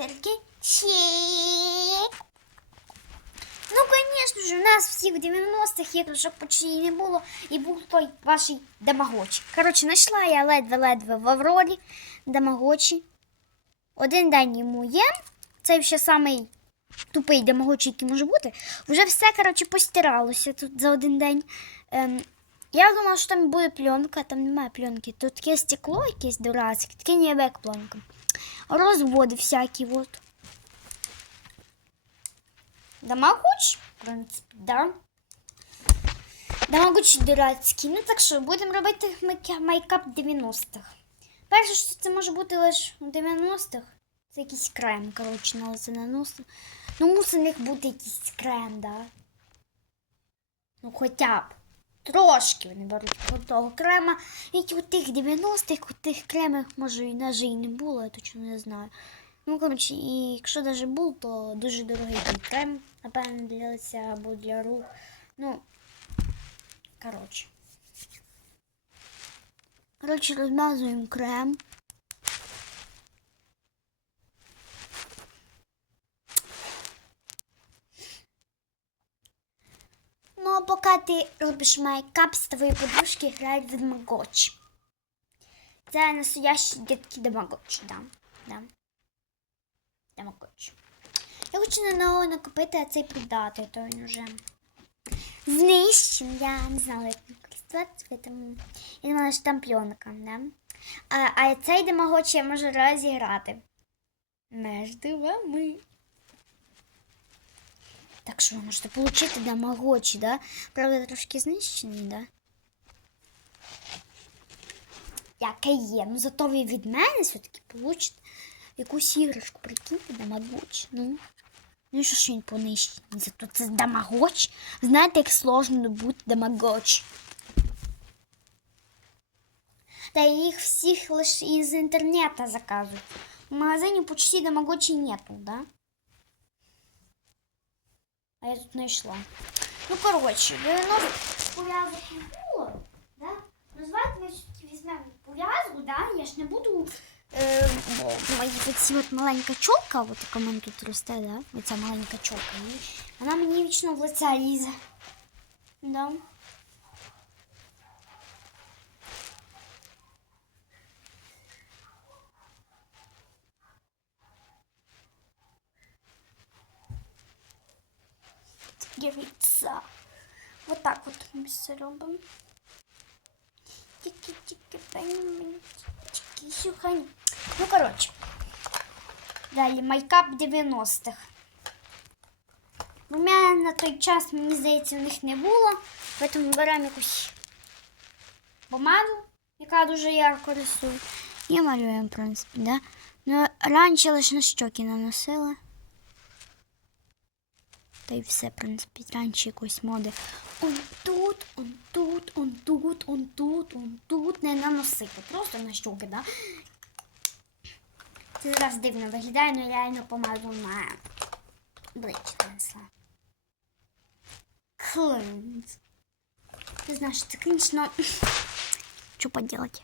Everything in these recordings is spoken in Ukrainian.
блістерки. Чик. Ну, звісно ж, у нас всіх в 90-х іграшок почти не було, і був той ваш дамагочі. Коротше, знайшла я ледве-ледве в Аврорі дамагочі. Один день йому є. Цей ще самий тупий дамагочі, який може бути. Вже все, коротше, постиралося тут за один день. Ем, я думала, що там буде пленка, там немає пленки. Тут таке стекло якесь дурацьке, таке ніби як пленка. Розводи всякі от. Дамагоч, в принципі, да. Дамагоч дурацький. Ну так що, будемо робити мейкап 90-х. Перше, що це може бути лише у 90-х. Це якийсь крем, коротше, на це наносимо. Ну, мусить в них бути якийсь крем, да. Ну, хоча б. Трошки вони беруть того крема. І у тих 90-х, у тих кремах, може, і навіть і не було, я точно не знаю. Ну, коротше, і якщо навіть був, то дуже дорогий крем, напевно, для лиця або для рук. Ну, коротше. Коротше, розмазуємо крем. Ну, а поки ти робиш мейкап, з твоєї подружки грають в Тамагочі. Це настоящі дітки Тамагочі, да. да. Тамагочі. Я хочу на нього накопити, а цей продати, то він уже знищен. Я не знала, як він користуватися, тому я думала, да. А, а цей Тамагочі я можу розіграти. Між вами. Так що ви можете отримати дамагочі, да? Правда, трошки знищений, да? Яке є. Ну зато ви від мене все-таки получите якусь іграшку, прикиньте, дамагоч. Ну. Ну і що ж він понищений? Зато це дамагоч. Знаєте, як сложно добути дамагоч. Та їх всіх лише із інтернету заказують. В магазині почти дамагочі нету, да? А я тут знайшла. Ну, коротше, 90 пов'язок не було, да? Ну, давайте ми візьмемо пов'язку, да? Я ж не буду. Е, оці от маленька чолка, от яка в мене тут росте, да? Оця маленька чолка. Вона мені вічно в лице лізе. Да. Дивіться. Вот так вот ми все. Тільки-тільки тільки сюхані. Ну, коротше. Далі майкап 90-х. У мене на той час, мені здається, в них не було. Тому беремо якусь помаду, яка дуже ярко рисує. І малюємо, в принципі, да? Ну, раніше лише на щоки наносила. Та й все, в принципі, раніше якоїсь моди. Он тут, он тут, он тут, он тут, он тут. Не наносити. Просто на щоки, да? Це зараз дивно виглядає, але реально помаду на обличчя нанесла. Клинс. Ти знаєш, це крінж, но... Що поделать?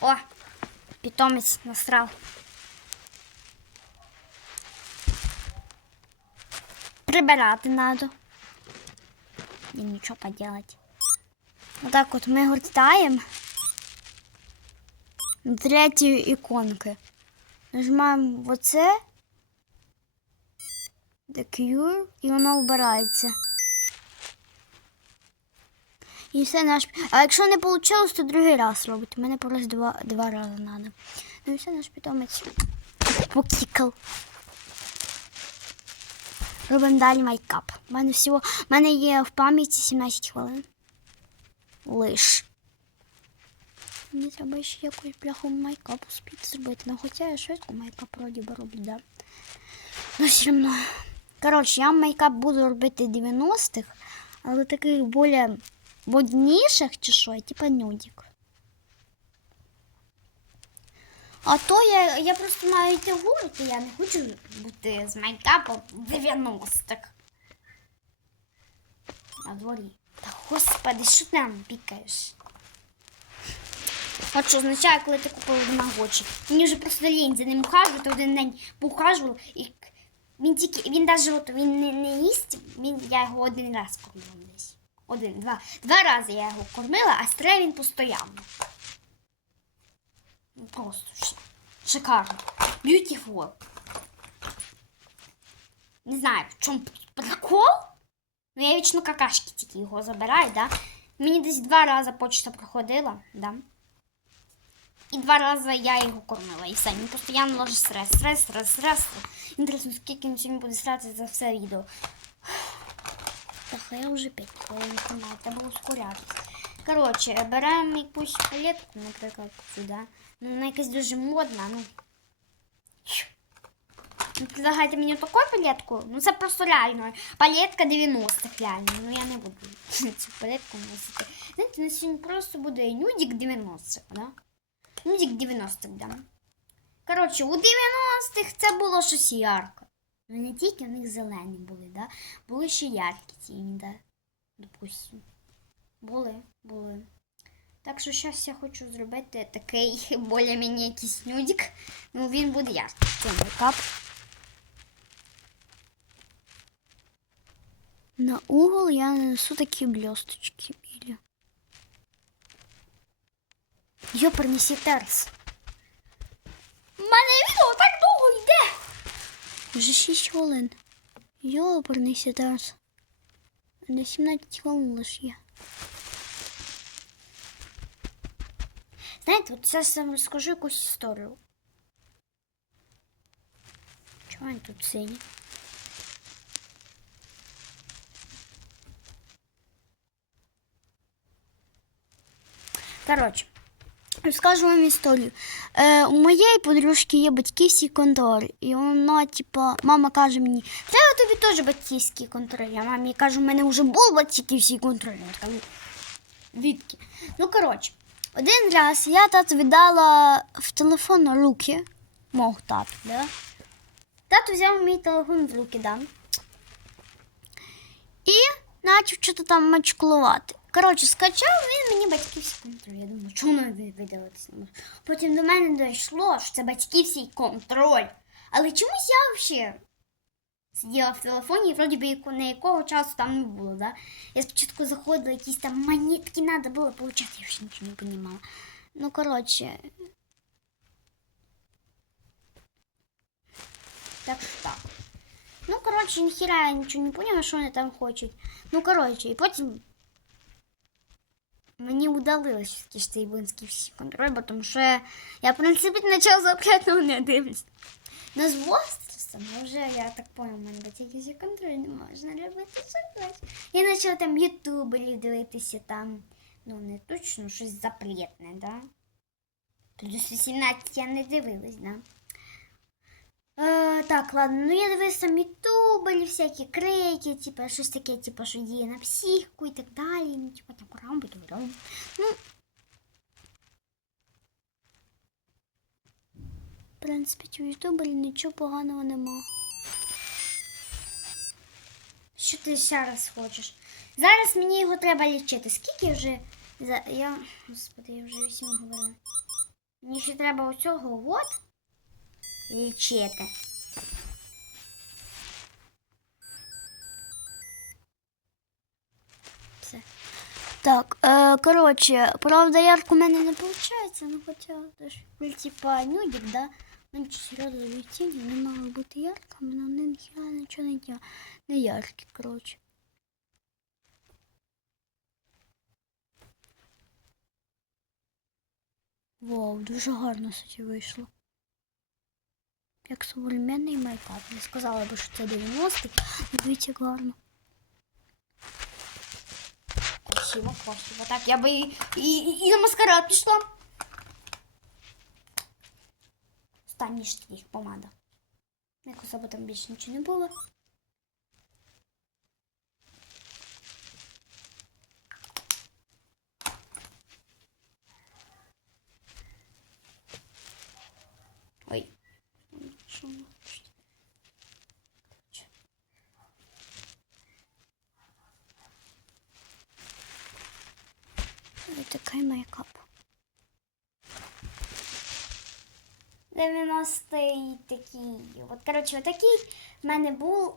О, питомець насрал. Прибирати надо. І нічого поделать. Отак от ми гортаємо третьої іконки. Нажимаємо в оце. The Cure, і воно вбирається. І все наш. А якщо не вийшло, то другий раз робить. У мене просто два, два рази треба. Ну і все наш питомець. Покікав. Робимо далі майкап. У мене всього. У мене є в пам'яті 17 хвилин. Лиш. Мені треба ще якусь бляху майкап успіти зробити. Ну хоча я швидко майкап вроді би роблю, да. Ну все одно. Коротше, я майкап буду робити 90-х, але таких більш водніших чи що, типа нюдик. А то я, я просто маю йти в я не хочу бути з майкапом 90-х. На дворі. Та господи, що ти нам пікаєш? От що означає, коли ти купив Тамагочі. Мені вже просто лінь за ним ухажувати, один день поухажував, і він тільки, він навіть от, він не, не їсть, він, я його один раз кормила десь. Один, два. Два рази я його кормила, а стре він постійно. Просто шикарно. Beautiful. Не знаю, в чому прикол. Ну, я вічно какашки тільки його забираю, да? Мені десь два рази почта проходила, да? І два рази я його кормила. І все. Він постійно ложить стрес, стрес, стрес, стрес. Інтересно, скільки він сьогодні буде стратити за все відео. Так, я вже п'ять хвилин знімаю, треба ускорятися. Коротше, беремо якусь палетку, наприклад, сюди. Вона якась дуже модна, ну. Ну, предлагайте мені таку палетку. Ну, це просто реально. Палетка 90-х реально. Ну, я не буду цю палетку носити. Знаєте, на сьогодні просто буде нюдик 90-х, да? Нюдик 90-х, да. Коротше, у 90-х це було щось ярке. Ну, не тільки в них зелені були, да? Були ще яркі тіні, да. Допустим. Були, були. Так що зараз я хочу зробити такий більш-менш якийсь нюдик. Ну, він буде. Це мейкап. На угол я нанесу такі блісточки білі. Йоперний терс. У мене відео так довго йде. Вже 6 хвилин. Йоперний терс. На 17 хвилин лише є. Знаєте, от зараз я вам розкажу якусь історію. Чого він тут синій? Коротше, розкажу вам історію. Е, у моєї подружки є батьківський контроль. І вона, типа, мама каже мені, треба тобі теж батьківський контроль. Я мамі кажу, у мене вже був батьківський контроль. Я така, «Ну, Відки. Ну, коротше, один раз я тату віддала в телефон руки мого тату, да? Тато взяв мій телефон в руки, да? І почав щось там мачкулувати. Коротше, скачав він мені батьківський контроль. Я думаю, чому не видалитися не може. Потім до мене дійшло, що це батьківський контроль. Але чомусь я взагалі сиділа в телефоні і вроді би яко- на якого часу там не було, да? Я спочатку заходила, якісь там монетки треба було получати, я вже нічого не розуміла. Ну, коротше. Так що так. Ну, коротше, ніхіра я нічого не поняла, що вони там хочуть. Ну, коротше, і потім мені удалилось все-таки ж цей бунський контроль, бо тому що я, я в принципі, почав запрятно не дивлюсь. Ну, з возрастом вже, я так поняла, в мене батьківський контроль не можна робити що хочеш. Я почала там ютуберів дивитися, там, ну, не точно, щось запретне, да? Плюс 18 я не дивилась, да? Е, так, ладно, ну я дивилась там ютуберів, всякі крики, типа щось таке, типа, що діє на психіку і так далі. Ну, типа там рамби, то Ну. В принципі, у ютубері нічого поганого нема. Що ти ще раз хочеш? Зараз мені його треба лічити. Скільки вже. За... Я. Господи, я вже усім говорила. Мені ще треба оцього от лічити. Все. Так, е, коротше, правда, ярко у мене не виходить, ну хоча теж, ну, типа, нюдик, да? Ну, серйозно відтінки не мало бути яркими, але вони нічого не дя... не яркі, коротше. Вау, дуже гарно кстати, вийшло. Як современний майкап. Не сказала би, що це 90-й, але дивіться, гарно. Красиво, красиво. Так, я би і, і, і на маскарад пішла. Останній штрих, помада. Як особо там більше нічого не було. Ой. Що воно? Ось такий мейкап. 90-й такий. От, коротше, отакий в мене був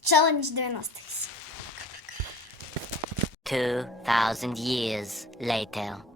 челендж 90-х. 2,000 years later.